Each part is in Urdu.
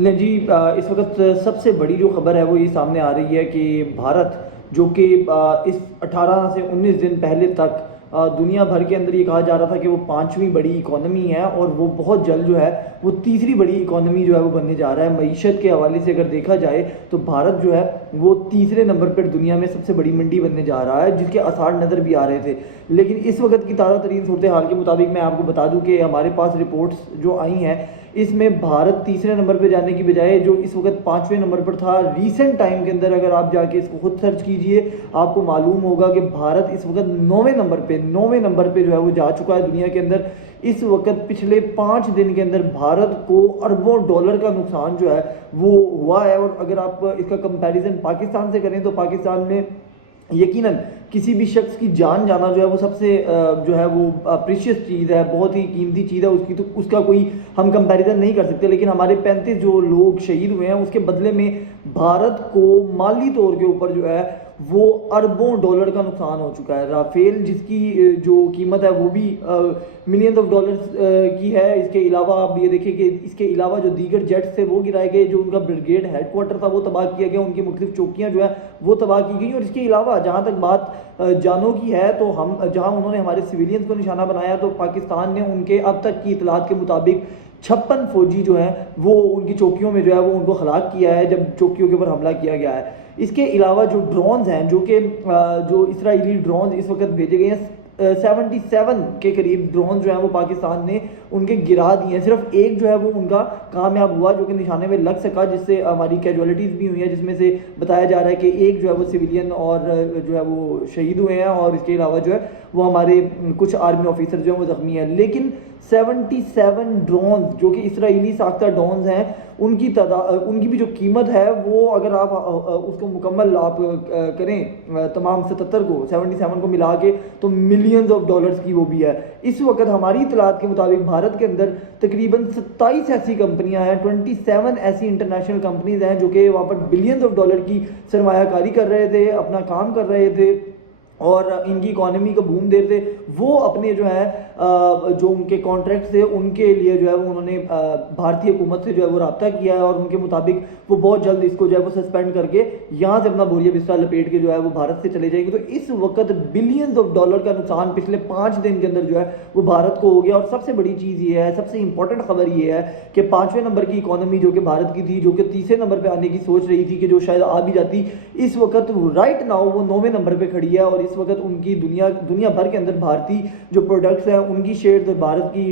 نہیں جی، اس وقت سب سے بڑی جو خبر ہے وہ یہ سامنے آ رہی ہے کہ بھارت جو کہ اس 18 سے 19 دن پہلے تک دنیا بھر کے اندر یہ کہا جا رہا تھا کہ وہ 5ویں بڑی اکانومی ہے، اور وہ بہت جلد جو ہے وہ تیسری بڑی اکانومی جو ہے وہ بننے جا رہا ہے۔ معیشت کے حوالے سے اگر دیکھا جائے تو بھارت جو ہے وہ تیسرے نمبر پر دنیا میں سب سے بڑی منڈی بننے جا رہا ہے، جس کے آثار نظر بھی آ رہے تھے۔ لیکن اس وقت کی تازہ ترین صورتحال کے مطابق میں آپ کو بتا دوں کہ ہمارے پاس رپورٹس جو آئی ہیں، اس میں بھارت تیسرے نمبر پہ جانے کی بجائے جو اس وقت 5ویں نمبر پر تھا، ریسنٹ ٹائم کے اندر اگر آپ جا کے اس کو خود سرچ کیجئے آپ کو معلوم ہوگا کہ بھارت اس وقت 9ویں نمبر پہ جو ہے وہ جا چکا ہے دنیا کے اندر۔ اس وقت پچھلے 5 دن کے اندر بھارت کو اربوں ڈالر کا نقصان جو ہے وہ ہوا ہے، اور اگر آپ اس کا کمپیریزن پاکستان سے کریں تو پاکستان میں یقیناً کسی بھی شخص کی جان جانا جو ہے وہ سب سے جو ہے وہ پریشیس چیز ہے، بہت ہی قیمتی چیز ہے، اس کی تو اس کا کوئی ہم کمپیریزن نہیں کر سکتے۔ لیکن ہمارے 35 جو لوگ شہید ہوئے ہیں اس کے بدلے میں بھارت کو مالی طور کے اوپر جو ہے وہ اربوں ڈالر کا نقصان ہو چکا ہے۔ رافیل جس کی جو قیمت ہے وہ بھی ملینز آف ڈالرز کی ہے۔ اس کے علاوہ آپ یہ دیکھیں کہ اس کے علاوہ جو دیگر جیٹس تھے وہ گرائے گئے، جو ان کا بریگیڈ ہیڈ کوارٹر تھا وہ تباہ کیا گیا، ان کی مختلف چوکیاں جو ہیں وہ تباہ کی گئی۔ اور اس کے علاوہ جہاں تک بات جانوں کی ہے تو ہم جہاں انہوں نے ہمارے سویلینز کو نشانہ بنایا تو پاکستان نے ان کے اب تک کی اطلاعات کے مطابق 56 فوجی جو ہیں وہ ان کی چوکیوں میں جو ہے وہ ان کو ہلاک کیا ہے، جب چوکیوں کے اوپر حملہ کیا گیا ہے۔ اس کے علاوہ جو ڈرونز ہیں جو اسرائیلی ڈرونز اس وقت بھیجے گئے ہیں، 77 کے قریب ڈرونز جو ہیں وہ پاکستان نے ان کے گرا دیے ہیں۔ صرف ایک جو ہے وہ ان کا کامیاب ہوا جو کہ نشانے میں لگ سکا، جس سے ہماری کیجوالٹیز بھی ہوئی ہیں، جس میں سے بتایا جا رہا ہے کہ ایک جو ہے وہ سویلین اور جو ہے وہ شہید ہوئے ہیں، اور اس کے علاوہ جو ہے وہ ہمارے کچھ آرمی آفیسر جو ہیں وہ زخمی ہیں۔ لیکن 77 ڈرونز جو کہ اسرائیلی ساختہ ڈرونز ہیں، ان کی بھی جو قیمت ہے وہ اگر آپ اس کو مکمل آپ کریں تمام 77 کو ملا کے تو ملینز آف ڈالرز کی وہ بھی ہے۔ اس وقت ہماری اطلاعات کے مطابق بھارت کے اندر تقریباً 27 ایسی کمپنیاں ہیں، 27 ایسی انٹرنیشنل کمپنیز ہیں جو کہ وہاں پر بلینز آف ڈالر کی سرمایہ کاری کر رہے تھے، اپنا کام کر رہے تھے اور ان کی اکانومی کو بوم دے تھے۔ وہ اپنے جو ہے جو ان کے کانٹریکٹ تھے ان کے لیے جو ہے وہ انہوں نے بھارتی حکومت سے جو ہے وہ رابطہ کیا ہے، اور ان کے مطابق وہ بہت جلد اس کو جو ہے وہ سسپینڈ کر کے یہاں سے اپنا بوریا بستر لپیٹ کے جو ہے وہ بھارت سے چلے جائے گی۔ تو اس وقت بلینز آف ڈالر کا نقصان پچھلے 5 دن کے اندر جو ہے وہ بھارت کو ہو گیا۔ اور سب سے بڑی چیز یہ ہے، سب سے امپورٹنٹ خبر یہ ہے کہ 5ویں نمبر کی اکانومی جو کہ بھارت کی تھی، جو کہ تیسرے نمبر پہ آنے کی سوچ رہی تھی کہ جو شاید آ بھی جاتی، اس وقت رائٹ ناؤ وہ 9ویں نمبر پہ کھڑی ہے۔ اور اس وقت ان کی دنیا بھر کے اندر بھارتی جو پروڈکٹس ہیں ان کی شیئر اور بھارت کی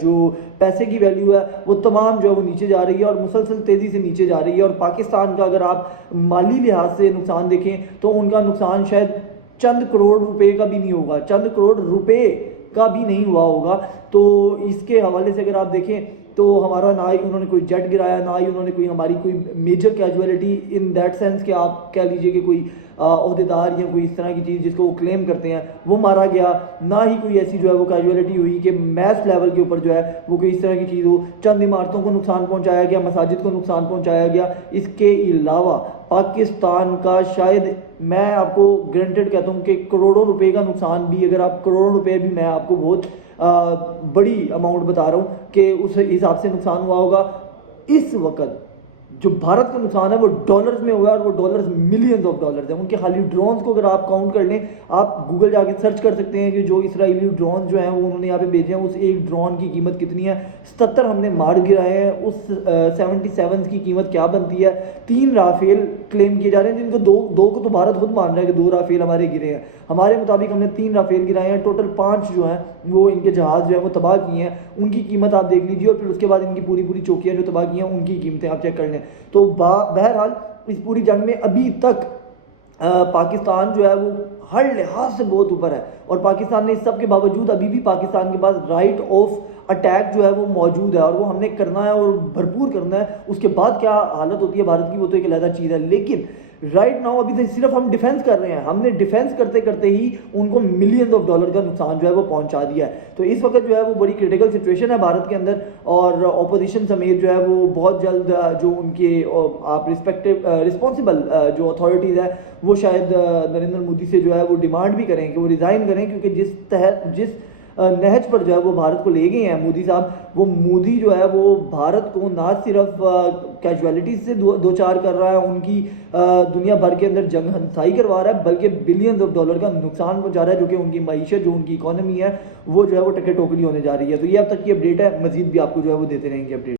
جو پیسے کی ویلیو ہے وہ تمام جو ہے وہ نیچے جا رہی ہے، اور مسلسل تیزی سے نیچے جا رہی ہے۔ اور پاکستان کا اگر آپ مالی لحاظ سے نقصان دیکھیں تو ان کا نقصان شاید چند کروڑ روپے کا بھی نہیں ہوگا، چند کروڑ روپے کا بھی نہیں ہوا ہوگا۔ تو اس کے حوالے سے اگر آپ دیکھیں تو ہمارا نہ ہی انہوں نے کوئی جیٹ گرایا، نہ ہی انہوں نے کوئی ہماری کوئی میجر کیجوالٹی ان دیٹ سینس کہ آپ کہہ لیجئے کہ کوئی عہدیدار یا کوئی اس طرح کی چیز جس کو وہ کلیم کرتے ہیں وہ مارا گیا، نہ ہی کوئی ایسی جو ہے وہ کیجوالٹی ہوئی کہ میس لیول کے اوپر جو ہے وہ کوئی اس طرح کی چیز ہو۔ چند عمارتوں کو نقصان پہنچایا گیا، مساجد کو نقصان پہنچایا گیا۔ اس کے علاوہ پاکستان کا شاید میں آپ کو گرانٹیڈ کہتا ہوں کہ کروڑوں روپے کا نقصان بھی، اگر آپ کروڑوں روپے بھی، میں آپ کو بہت بڑی اماؤنٹ بتا رہا ہوں کہ اس حساب سے نقصان ہوا ہوگا۔ اس وقت جو بھارت کا نقصان ہے وہ ڈالرز میں ہوا ہے، اور وہ ڈالرز ملینز آف ڈالرز ہیں۔ ان کے خالی ڈرونز کو اگر آپ کاؤنٹ کر لیں، آپ گوگل جا کے سرچ کر سکتے ہیں کہ جو اسرائیلی ڈرونز جو ہیں وہ انہوں نے یہاں پہ بھیجے ہیں، اس ایک ڈرون کی قیمت کتنی ہے۔ 77 ہم نے مار گرائے ہیں، اس 77 کی قیمت کیا بنتی ہے۔ 3 رافیل کلیم کیے جا رہے ہیں، جن کو دو کو تو بھارت خود مان رہا ہے کہ 2 رافیل ہمارے گرے ہیں۔ ہمارے مطابق ہم نے 3 رافیل گرائے ہیں، ٹوٹل 5 جو ہیں وہ ان کے جہاز جو ہیں وہ تباہ کیے ہیں۔ ان کی قیمت آپ دیکھ لیجیے، اور پھر اس کے بعد ان کی پوری چوکیاں جو تباہ کی ہیں ان کی قیمتیں آپ چیک کر لیں۔ تو بہرحال اس پوری جنگ میں ابھی تک پاکستان جو ہے وہ ہر لحاظ سے بہت اوپر ہے، اور پاکستان نے اس سب کے باوجود ابھی بھی پاکستان کے پاس رائٹ آف اٹیک جو ہے وہ موجود ہے، اور وہ ہم نے کرنا ہے اور بھرپور کرنا ہے۔ اس کے بعد کیا حالت ہوتی ہے بھارت کی وہ تو ایک علیحدہ چیز ہے، لیکن رائٹ ناؤ ابھی تک صرف ہم ڈیفینس کر رہے ہیں۔ ہم نے ڈیفینس کرتے کرتے ہی ان کو ملینز آف ڈالر کا نقصان جو ہے وہ پہنچا دیا ہے۔ تو اس وقت جو ہے وہ بڑی کریٹیکل سچویشن ہے بھارت کے اندر، اور اپوزیشن سمیت جو ہے وہ بہت جلد جو ان کے آپ رسپانسبل جو اتھارٹیز ہے وہ شاید نریندر مودی سے جو ہے وہ ڈیمانڈ بھی کریں کہ وہ ریزائن کریں، کیونکہ جس نہج پر جو ہے وہ بھارت کو لے گئے ہیں مودی صاحب، وہ مودی جو ہے وہ بھارت کو نہ صرف کیجویلٹیز سے دو چار کر رہا ہے، ان کی دنیا بھر کے اندر جنگ ہنسائی کروا رہا ہے، بلکہ بلینز آف ڈالر کا نقصان پہنچا رہا ہے، جو کہ ان کی معیشت، جو ان کی اکانومی ہے وہ جو ہے وہ ٹکے ٹوکری ہونے جا رہی ہے۔ تو یہ اب تک کی اپڈیٹ ہے، مزید بھی آپ کو جو ہے وہ دیتے رہیں گے اپڈیٹ۔